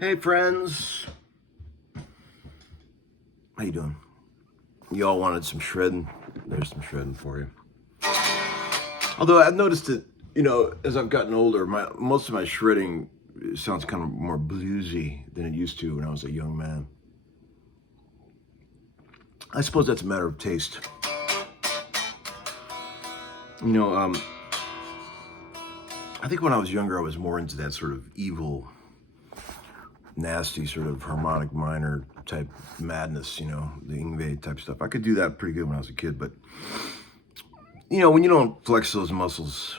Hey friends, how you doing? You all wanted some shredding? There's some shredding for you. Although I've noticed that, as I've gotten older, most of my shredding sounds kind of more bluesy than it used to when I was a young man. I suppose that's a matter of taste. I think when I was younger, I was more into that sort of evil, nasty sort of harmonic minor type madness, the Yngwie type stuff. I could do that pretty good when I was a kid, but when you don't flex those muscles,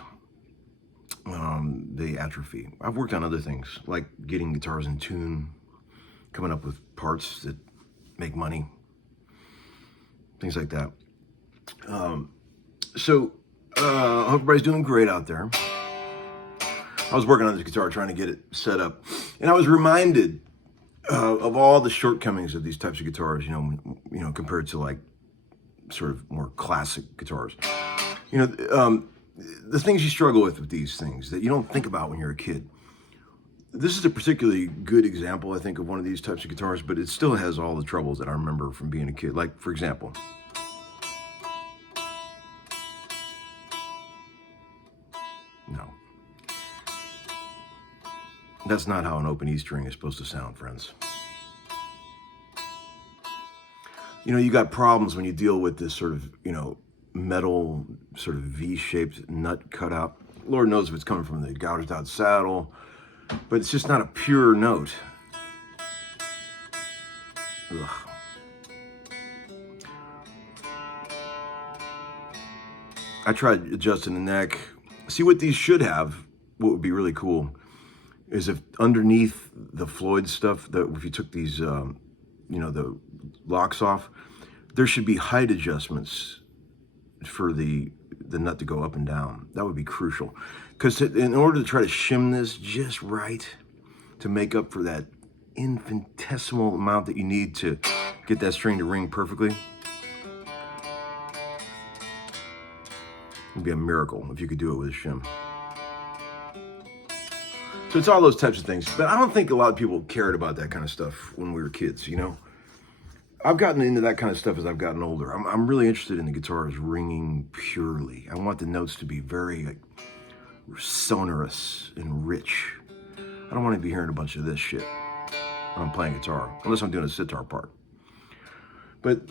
they atrophy. I've worked on other things, like getting guitars in tune, coming up with parts that make money, things like that. So I hope everybody's doing great out there. I was working on this guitar, trying to get it set up, and I was reminded of all the shortcomings of these types of guitars, compared to like sort of more classic guitars. The things you struggle with these things that you don't think about when you're a kid. This is a particularly good example, I think, of one of these types of guitars, but it still has all the troubles that I remember from being a kid. Like, for example, no. That's not how an open E string is supposed to sound, friends. you know, you got problems when you deal with this sort of, you know, metal sort of V-shaped nut cutout. Lord knows if it's coming from the gouged out saddle, but it's just not a pure note. Ugh. I tried adjusting the neck. See, what these should have, what would be really cool, is if underneath the Floyd stuff, that if you took these, you know, the locks off, there should be height adjustments for the nut to go up and down. That would be crucial. Because in order to try to shim this just right, to make up for that infinitesimal amount that you need to get that string to ring perfectly, it'd be a miracle if you could do it with a shim. So it's all those types of things. But I don't think a lot of people cared about that kind of stuff when we were kids, you know? I've gotten into that kind of stuff as I've gotten older. I'm really interested in the guitars ringing purely. I want the notes to be very like, sonorous and rich. I don't want to be hearing a bunch of this shit when I'm playing guitar, unless I'm doing a sitar part. But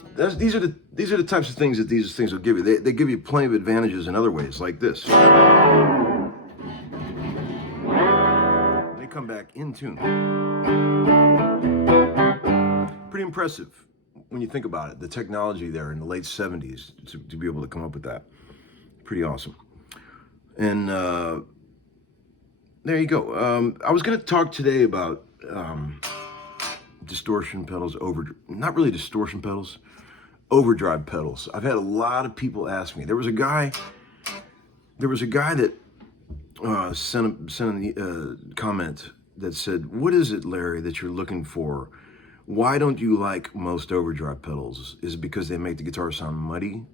these are the types of things that these things will give you. They give you plenty of advantages in other ways, like this. They come back in tune. Pretty impressive when you think about it. The technology there in the late 70s to be able to come up with that. Pretty awesome. And there you go. I was going to talk today about distortion pedals, not really distortion pedals, overdrive pedals. I've had a lot of people ask me. There was a guy that sent a comment that said, "What is it, Larry, that you're looking for? Why don't you like most overdrive pedals? Is it because they make the guitar sound muddy?"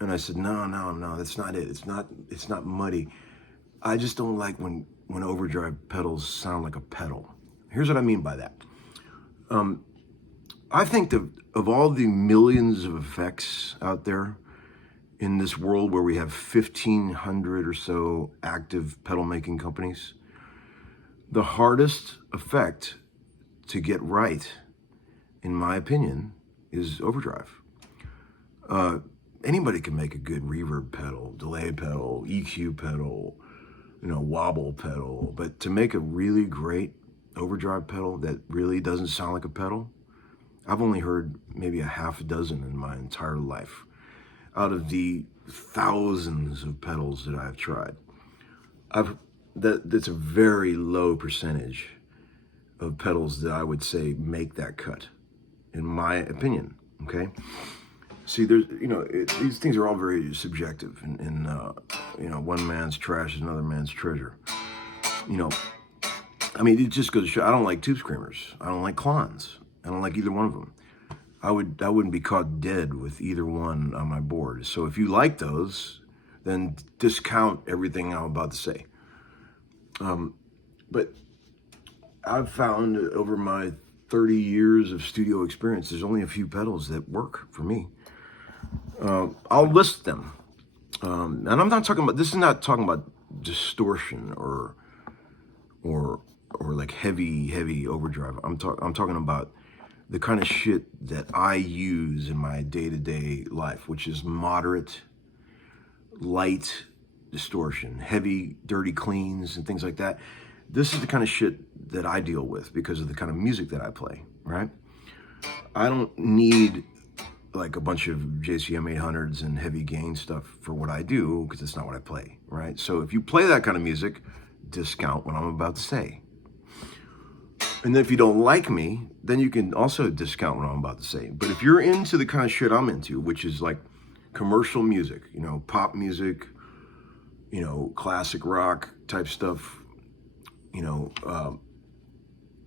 And I said, no, that's not it. It's not muddy. I just don't like when overdrive pedals sound like a pedal. Here's what I mean by that. I think of all the millions of effects out there in this world where we have 1,500 or so active pedal making companies, the hardest effect to get right, in my opinion, is overdrive. Anybody can make a good reverb pedal, delay pedal, EQ pedal, you know, wobble pedal, but to make a really great overdrive pedal that really doesn't sound like a pedal, I've only heard maybe a half a dozen in my entire life out of the thousands of pedals that I've tried. That's a very low percentage of pedals that I would say make that cut, in my opinion. Okay. See, there's, you know, these things are all very subjective, and you know, one man's trash is another man's treasure. You know, I mean, it just goes to show, I don't like tube screamers. I don't like clons. I don't like either one of them. I wouldn't be caught dead with either one on my board. So if you like those, then discount everything I'm about to say. But I've found over my 30 years of studio experience, there's only a few pedals that work for me. I'll list them. And I'm not talking about, this is not talking about distortion or like heavy overdrive. I'm talking about the kind of shit that I use in my day-to-day life, which is moderate, light distortion, heavy, dirty cleans and things like that. This is the kind of shit that I deal with because of the kind of music that I play, right? I don't need like a bunch of JCM 800s and heavy gain stuff for what I do, because it's not what I play, right? So if you play that kind of music, discount what I'm about to say. And then if you don't like me, then you can also discount what I'm about to say. But if you're into the kind of shit I'm into, which is like commercial music, you know, pop music, you know, classic rock type stuff, you know,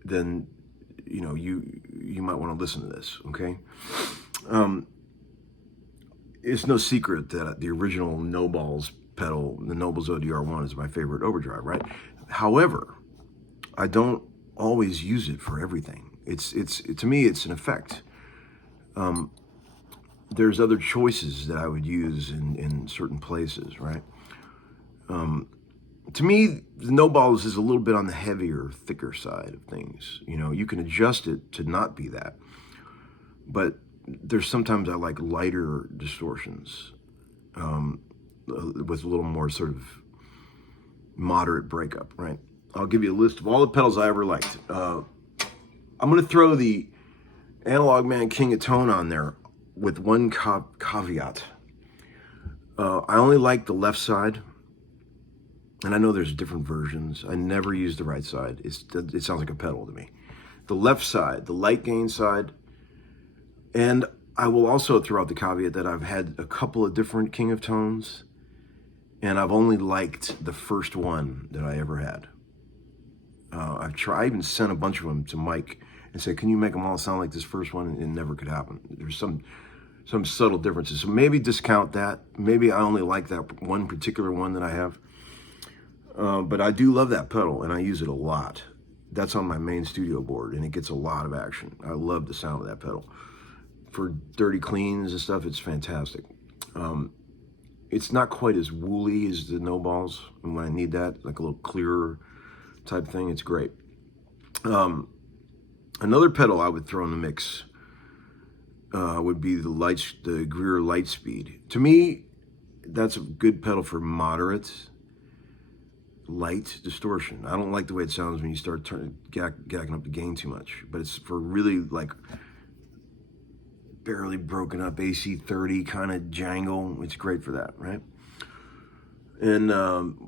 then, you know, you might want to listen to this, okay? It's no secret that the original No Balls pedal, the Nobles ODR1, is my favorite overdrive, right? However, I don't always use it for everything. It's to me, it's an effect. There's other choices that I would use in certain places, right? To me, the No Balls is a little bit on the heavier, thicker side of things. You know, you can adjust it to not be that. But there's sometimes I like lighter distortions with a little more sort of moderate breakup, right? I'll give you a list of all the pedals I ever liked. I'm going to throw the Analog Man King of Tone on there with one caveat. I only like the left side, and I know there's different versions. I never use the right side. It sounds like a pedal to me. The left side, the light gain side, and I will also throw out the caveat that I've had a couple of different King of Tones, and I've only liked the first one that I ever had. I even sent a bunch of them to Mike and said, can you make them all sound like this first one? And it never could happen. There's some subtle differences. So maybe discount that. Maybe I only like that one particular one that I have. But I do love that pedal, and I use it a lot. That's on my main studio board, and it gets a lot of action. I love the sound of that pedal. For dirty cleans and stuff, it's fantastic. It's not quite as woolly as the no balls, and when I need that, like a little clearer type thing, it's great. Another pedal I would throw in the mix would be the Greer Lightspeed. To me, that's a good pedal for moderate, light distortion. I don't like the way it sounds when you start gagging up the gain too much, but it's for really like barely broken up AC 30 kind of jangle. It's great for that, right? And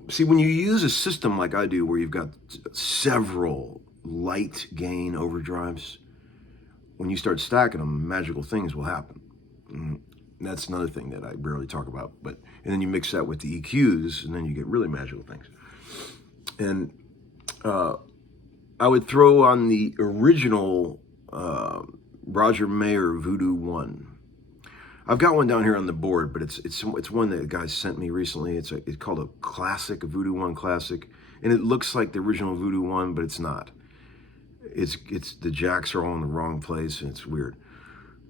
see, when you use a system like I do, where you've got several light gain overdrives, when you start stacking them, magical things will happen. And that's another thing that I rarely talk about. And then you mix that with the EQs, and then you get really magical things. And I would throw on the original Roger Mayer Voodoo 1. I've got one down here on the board, but it's one that a guy sent me recently. It's called a Classic, a Voodoo 1 Classic, and it looks like the original Voodoo 1, but it's not. It's the jacks are all in the wrong place, and it's weird.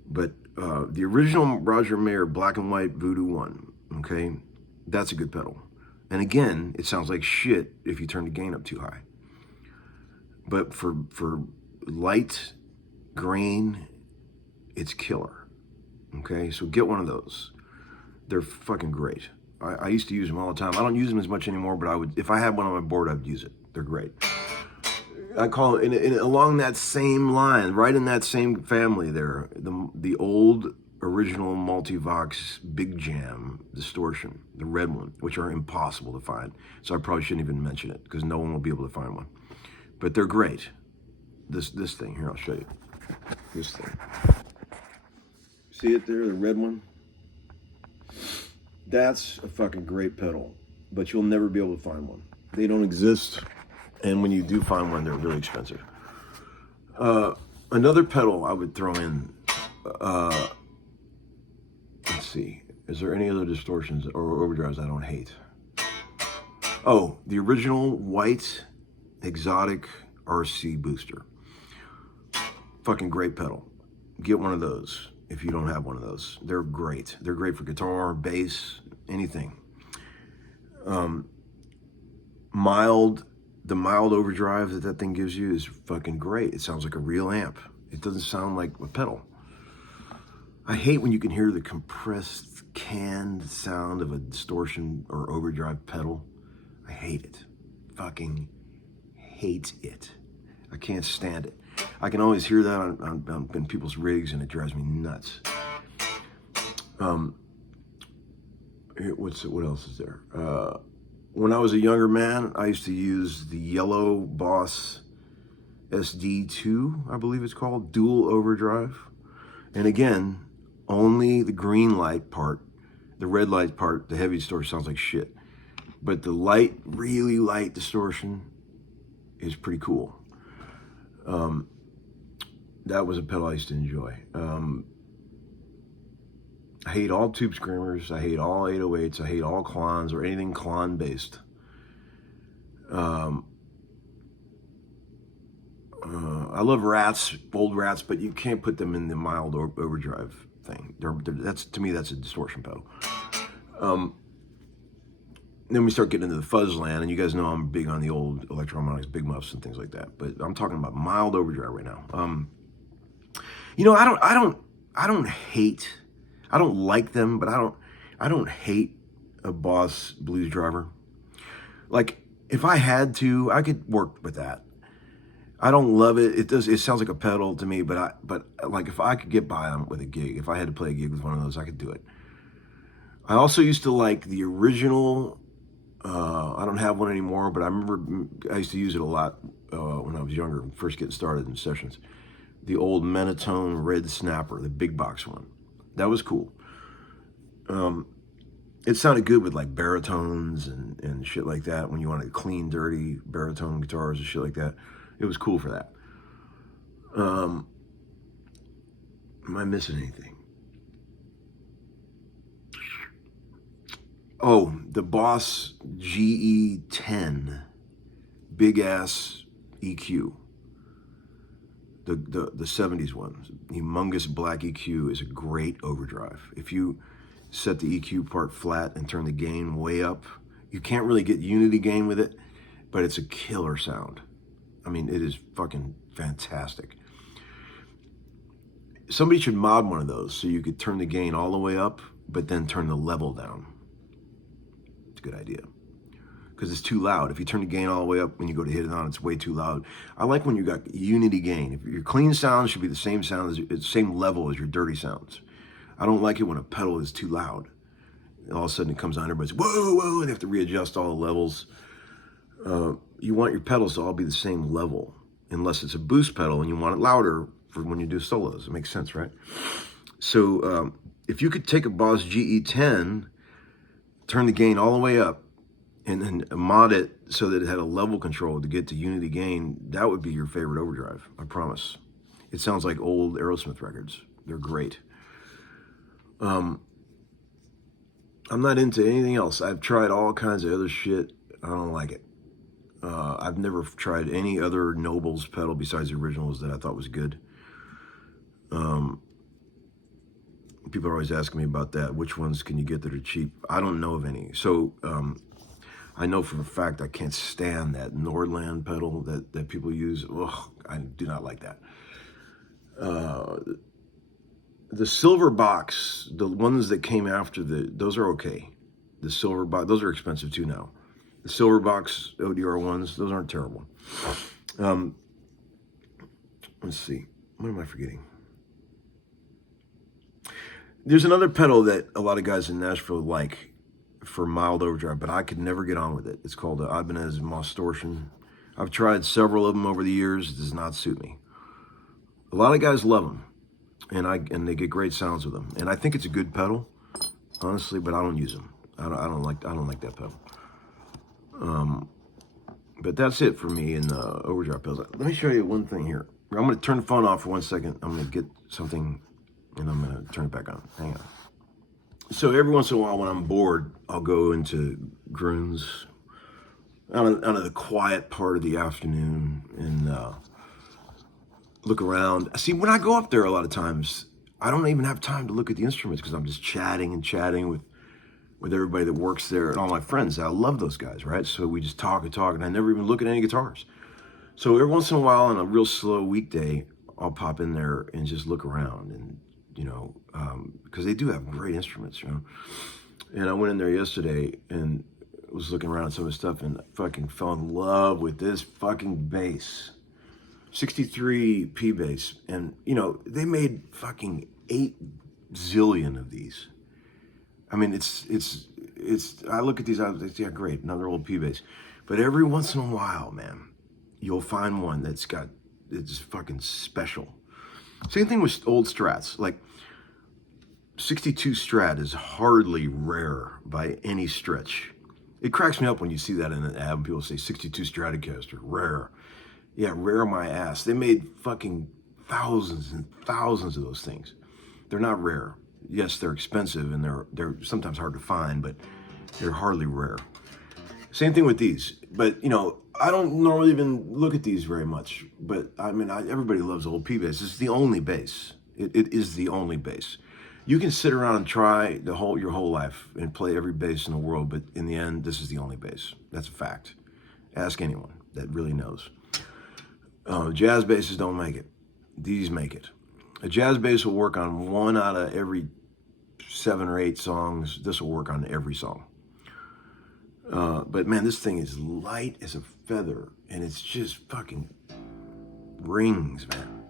But the original Roger Mayer black and white Voodoo 1, okay, that's a good pedal. And again, it sounds like shit if you turn the gain up too high. But for light grain, it's killer. Okay, so get one of those. They're fucking great. I used to use them all the time. I don't use them as much anymore, but I would, if I had one on my board, I'd use it. They're great. I call it along that same line, right in that same family there, the old original Multivox Big Jam Distortion, the red one, which are impossible to find. So I probably shouldn't even mention it because no one will be able to find one. But they're great. This thing here, I'll show you. This thing. See it there, the red one? That's a fucking great pedal, but you'll never be able to find one. They don't exist, and when you do find one, they're really expensive. Another pedal I would throw in, let's see, is there any other distortions or overdrives I don't hate? Oh, the original white exotic RC booster. Fucking great pedal. Get one of those. If you don't have one of those, they're great. They're great for guitar, bass, anything. The mild overdrive that thing gives you is fucking great. It sounds like a real amp. It doesn't sound like a pedal. I hate when you can hear the compressed, canned sound of a distortion or overdrive pedal. I hate it. Fucking hate it. I can't stand it. I can always hear that on people's rigs, and it drives me nuts. What else is there? When I was a younger man, I used to use the yellow Boss SD2, I believe it's called, dual overdrive. And again, only the green light part, the red light part, the heavy distortion sounds like shit. But the light, really light distortion is pretty cool. That was a pedal I used to enjoy. I hate all tube screamers. I hate all 808s. I hate all clons or anything clon based. I love rats, old rats, but you can't put them in the mild overdrive thing. To me, that's a distortion pedal. Then we start getting into the fuzz land, and you guys know I'm big on the old electroharmonics, big muffs, and things like that. But I'm talking about mild overdrive right now. You know, I don't I don't like them, but I don't hate a Boss Blues Driver. Like, if I had to, I could work with that. I don't love it. It sounds like a pedal to me, but like, if I could get by on with a gig, if I had to play a gig with one of those, I could do it. I also used to like the original. I don't have one anymore, but I remember I used to use it a lot when I was younger, first getting started in sessions. The old Menatone Red Snapper, the big box one. That was cool. It sounded good with like baritones and shit like that when you wanted clean, dirty baritone guitars and shit like that. It was cool for that. Am I missing anything? Oh, the Boss GE10 big ass EQ. The 70s one, humongous black EQ, is a great overdrive. If you set the EQ part flat and turn the gain way up, you can't really get unity gain with it, but it's a killer sound. I mean, it is fucking fantastic. Somebody should mod one of those so you could turn the gain all the way up, but then turn the level down. It's a good idea. Because it's too loud. If you turn the gain all the way up when you go to hit it on, it's way too loud. I like when you got unity gain. If your clean sound should be the same sound, the same level as your dirty sounds. I don't like it when a pedal is too loud. All of a sudden it comes on, everybody's whoa, whoa, and they have to readjust all the levels. You want your pedals to all be the same level, unless it's a boost pedal and you want it louder for when you do solos. It makes sense, right? So if you could take a Boss GE10, turn the gain all the way up, and then mod it so that it had a level control to get to unity gain, that would be your favorite overdrive, I promise. It sounds like old Aerosmith records. They're great. I'm not into anything else. I've tried all kinds of other shit. I don't like it. I've never tried any other Nobles pedal besides the originals that I thought was good. People are always asking me about that. Which ones can you get that are cheap? I don't know of any. So I know for a fact I can't stand that Nordland pedal that people use. Ugh, I do not like that. The silver box, the ones that came after those are okay. The silver box, those are expensive too now. The silver box ODR ones, those aren't terrible. Let's see, what am I forgetting? There's another pedal that a lot of guys in Nashville like for mild overdrive, but I could never get on with it. It's called the Ibanez Distortion. I've tried several of them over the years. It does not suit me. A lot of guys love them, and they get great sounds with them. And I think it's a good pedal, honestly, but I don't use them. I don't like that pedal. But that's it for me in overdrive pedals. Let me show you one thing here. I'm going to turn the phone off for 1 second. I'm going to get something, and I'm going to turn it back on. Hang on. So every once in a while when I'm bored, I'll go into Groons on the quiet part of the afternoon and look around. See, when I go up there a lot of times, I don't even have time to look at the instruments because I'm just chatting with everybody that works there and all my friends. I love those guys, right? So we just talk, and I never even look at any guitars. So every once in a while on a real slow weekday, I'll pop in there and just look around and, because they do have great instruments, And I went in there yesterday and was looking around at some of the stuff and fucking fell in love with this fucking bass. 63 P bass. And, they made fucking 8 zillion of these. I mean, it's I look at these, I think, yeah, great, another old P bass. But every once in a while, man, you'll find one it's fucking special. Same thing with old Strats. Like 62 Strat is hardly rare by any stretch. It cracks me up when you see that in an ad and people say 62 Stratocaster, rare. Yeah, rare my ass. They made fucking thousands and thousands of those things. They're not rare. Yes, they're expensive and they're sometimes hard to find, but they're hardly rare. Same thing with these. But, I don't normally even look at these very much. But, I mean, everybody loves old P bass. It's the only bass. It is the only bass. You can sit around and try your whole life and play every bass in the world, but in the end, this is the only bass. That's a fact. Ask anyone that really knows. Jazz basses don't make it. These make it. A jazz bass will work on 1 out of every 7 or 8 songs. This will work on every song. But man, this thing is light as a feather, and it's just fucking rings, man.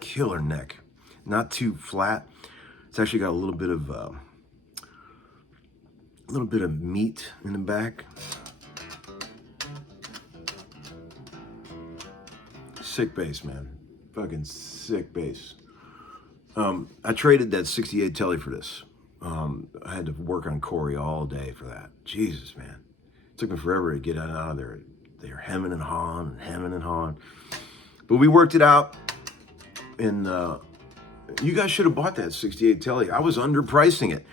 Killer neck, not too flat. It's actually got a little bit of meat in the back. Sick bass, man. Fucking sick bass. I traded that 68 Telly for this. I had to work on Corey all day for that. Jesus, man. It took me forever to get out of there. They were hemming and hawing. But we worked it out. And you guys should have bought that 68 Telly. I was underpricing it.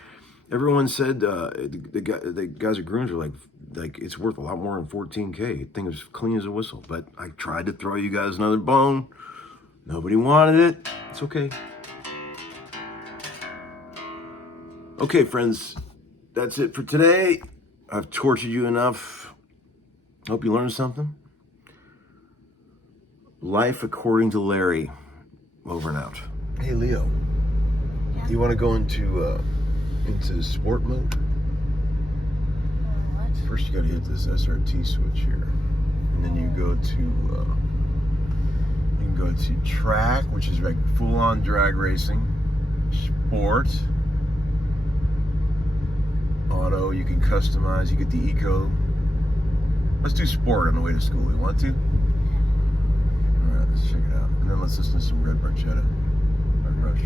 Everyone said the guys at Grooms were like it's worth a lot more than $14K. The thing was clean as a whistle. But I tried to throw you guys another bone. Nobody wanted it. It's okay. Okay, friends, that's it for today. I've tortured you enough. Hope you learned something. Life according to Larry. Over and out. Hey, Leo. Yeah. You want to go into sport mode? What? First, you got to hit this SRT switch here, and then you go to track, which is like full-on drag racing. Sport. Auto, you can customize, you get the eco. Let's do sport on the way to school. You want to? Alright, let's check it out. And then let's listen to some Red Barchetta. Rush.